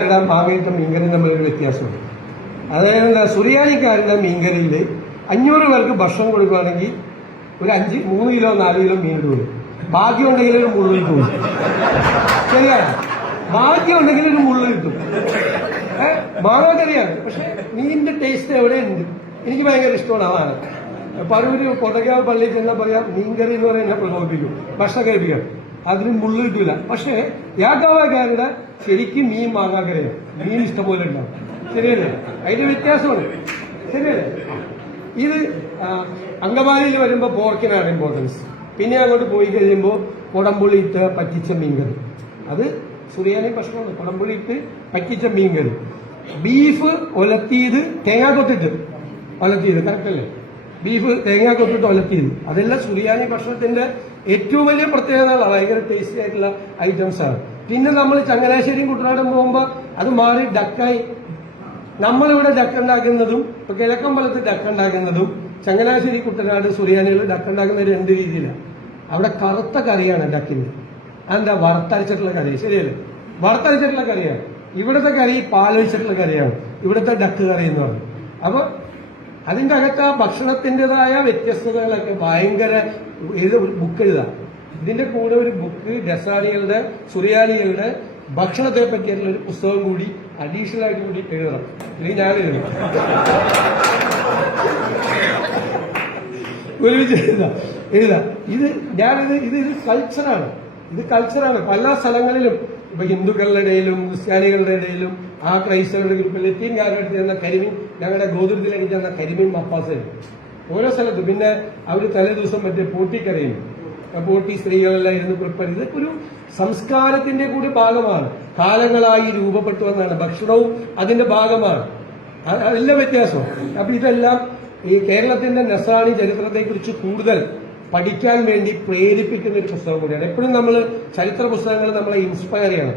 മാങ്ങയിട്ടും മീൻകറിയും തമ്മിലൊരു വ്യത്യാസമുണ്ട്. അതായത് സുറിയാനിക്കാരുടെ മീൻകറിയിൽ 500 പേർക്ക് ഭക്ഷണം കൊടുക്കുകയാണെങ്കിൽ ഒരു 3 കിലോ 4 കിലോ മീൻ ഇടുള്ളൂ. ഭാഗ്യമുണ്ടെങ്കിൽ ഒരു മുള്ളു കിട്ടും. ശരിയാണ്, ഭാഗ്യമുണ്ടെങ്കിൽ ഒരു മുള്ളു കിട്ടും. മാങ്ങ കറിയാണ്, പക്ഷെ മീനിന്റെ ടേസ്റ്റ് എവിടെയുണ്ട്. എനിക്ക് ഭയങ്കര ഇഷ്ടമാണ് അതാണ്. പറവൂര് കൊടകാവ് പള്ളിയിൽ ചെന്നാൽ പറയാം മീൻകറി എന്ന് പറയുന്നത് പ്രകോപിപ്പിക്കും, ഭക്ഷണം കഴിപ്പിക്കാം, അതിന് മുള്ളു കിട്ടൂല. പക്ഷേ യാഗാവക്കാരുടെ ശരിക്കും മീൻ മാങ്ങാക്കറിയാണ്, മീൻ ഇഷ്ടംപോലെ ഉണ്ടാവും. ശരിയല്ലേ? അതിന്റെ വ്യത്യാസമാണ്. ശരിയല്ലേ? ഇത് അങ്കമാലിയിൽ വരുമ്പോൾ പോർക്കിനാണ് ഇമ്പോർട്ടൻസ്. പിന്നെ അങ്ങോട്ട് പോയി കഴിയുമ്പോൾ കുടംപുളി ഇട്ട് പറ്റിച്ച മീൻകറി, അത് സുറിയാനി ഭക്ഷണമാണ്. കുടംപുളി ഇട്ട് പറ്റിച്ച മീൻകറി. ബീഫ് ഒലത്തിയത് തേങ്ങാക്കൊത്തിട്ട് ഒലത്തിയത്, കറക്റ്റ് അല്ലേ? ബീഫ് തേങ്ങാക്കൊത്തിട്ട് ഒലത്തിയത്, അതെല്ലാം സുറിയാനി ഭക്ഷണത്തിന്റെ ഏറ്റവും വലിയ പ്രത്യേകതകളാണ്. ഭയങ്കര ടേസ്റ്റി ആയിട്ടുള്ള ഐറ്റംസ് ആണ്. പിന്നെ നമ്മൾ ചങ്ങനാശ്ശേരിയും കുട്ടനാടും പോകുമ്പോൾ അത് മാറി ഡക്കായി. നമ്മളിവിടെ ഡക്കുണ്ടാക്കുന്നതും ഇപ്പൊ കിഴക്കമ്പലത്ത് ഡക്കുണ്ടാക്കുന്നതും ചങ്ങനാശ്ശേരി കുട്ടനാട് സുറിയാനികൾ ഡക്കുണ്ടാക്കുന്ന 2 രീതിയിലാണ്. അവിടെ കറുത്ത കറിയാണ് ഡക്കിന്റെ, അതെന്താ വറുത്തരച്ചിട്ടുള്ള കറി. ശരിയല്ലേ? വറുത്തരച്ചിട്ടുള്ള കറിയാണ്. ഇവിടുത്തെ കറി പാലൊഴിച്ചിട്ടുള്ള കറിയാണ്, ഇവിടുത്തെ ഡക്ക് കറി എന്ന് പറഞ്ഞു. അപ്പൊ അതിന്റെ അകത്ത് ആ ഭക്ഷണത്തിൻ്റെതായ വ്യത്യസ്തതകളൊക്കെ ഭയങ്കര. ബുക്ക് എഴുതാം, ഇതിന്റെ കൂടെ ഒരു ബുക്ക് രസാലികളുടെ സുറിയാനികളുടെ ഭക്ഷണത്തെ പറ്റിയിട്ടുള്ള ഒരു പുസ്തകം കൂടി അഡീഷണൽ ആയിട്ട് കൂടി എഴുതണം. ഇല്ലെങ്കിൽ ഞാൻ ഒരുമിച്ച് എഴുതാം. ഇത് കൾച്ചറാണ്. ഇത് കൾച്ചറാണ്. പല സ്ഥലങ്ങളിലും ഇപ്പൊ ഹിന്ദുക്കളുടെ ഇടയിലും ക്രിസ്ത്യാനികളുടെ ഇടയിലും ആ ക്രൈസ്തവരുടെ ഗ്രൂപ്പിൽ ലത്തീൻകാരുടെ അടുത്ത് ചെന്ന കരിമീൻ, ഞങ്ങളുടെ ഗോതൃത്തിലേക്ക് ചെന്ന കരിമീൻ മപ്പാസയും ഓരോ സ്ഥലത്തും. പിന്നെ അവർ തലേ ദിവസം മറ്റേ പോട്ടിക്കറിയും, പോട്ടി സ്ത്രീകളെല്ലാം ഇരുന്ന് പ്രിപ്പയർ. ഇതൊക്കെ ഒരു സംസ്കാരത്തിന്റെ കൂടി ഭാഗമാണ്. കാലങ്ങളായി രൂപപ്പെട്ടു വന്നതാണ്. ഭക്ഷണവും അതിന്റെ ഭാഗമാണ്. അതെല്ലാം വ്യത്യാസവും. അപ്പൊ ഇതെല്ലാം ഈ കേരളത്തിന്റെ നസ്രാണി ചരിത്രത്തെക്കുറിച്ച് കൂടുതൽ പഠിക്കാൻ വേണ്ടി പ്രേരിപ്പിക്കുന്ന ഒരു പുസ്തകം കൂടിയാണ്. എപ്പോഴും നമ്മൾ ചരിത്ര പുസ്തകങ്ങൾ നമ്മളെ ഇൻസ്പയർ ചെയ്യണം.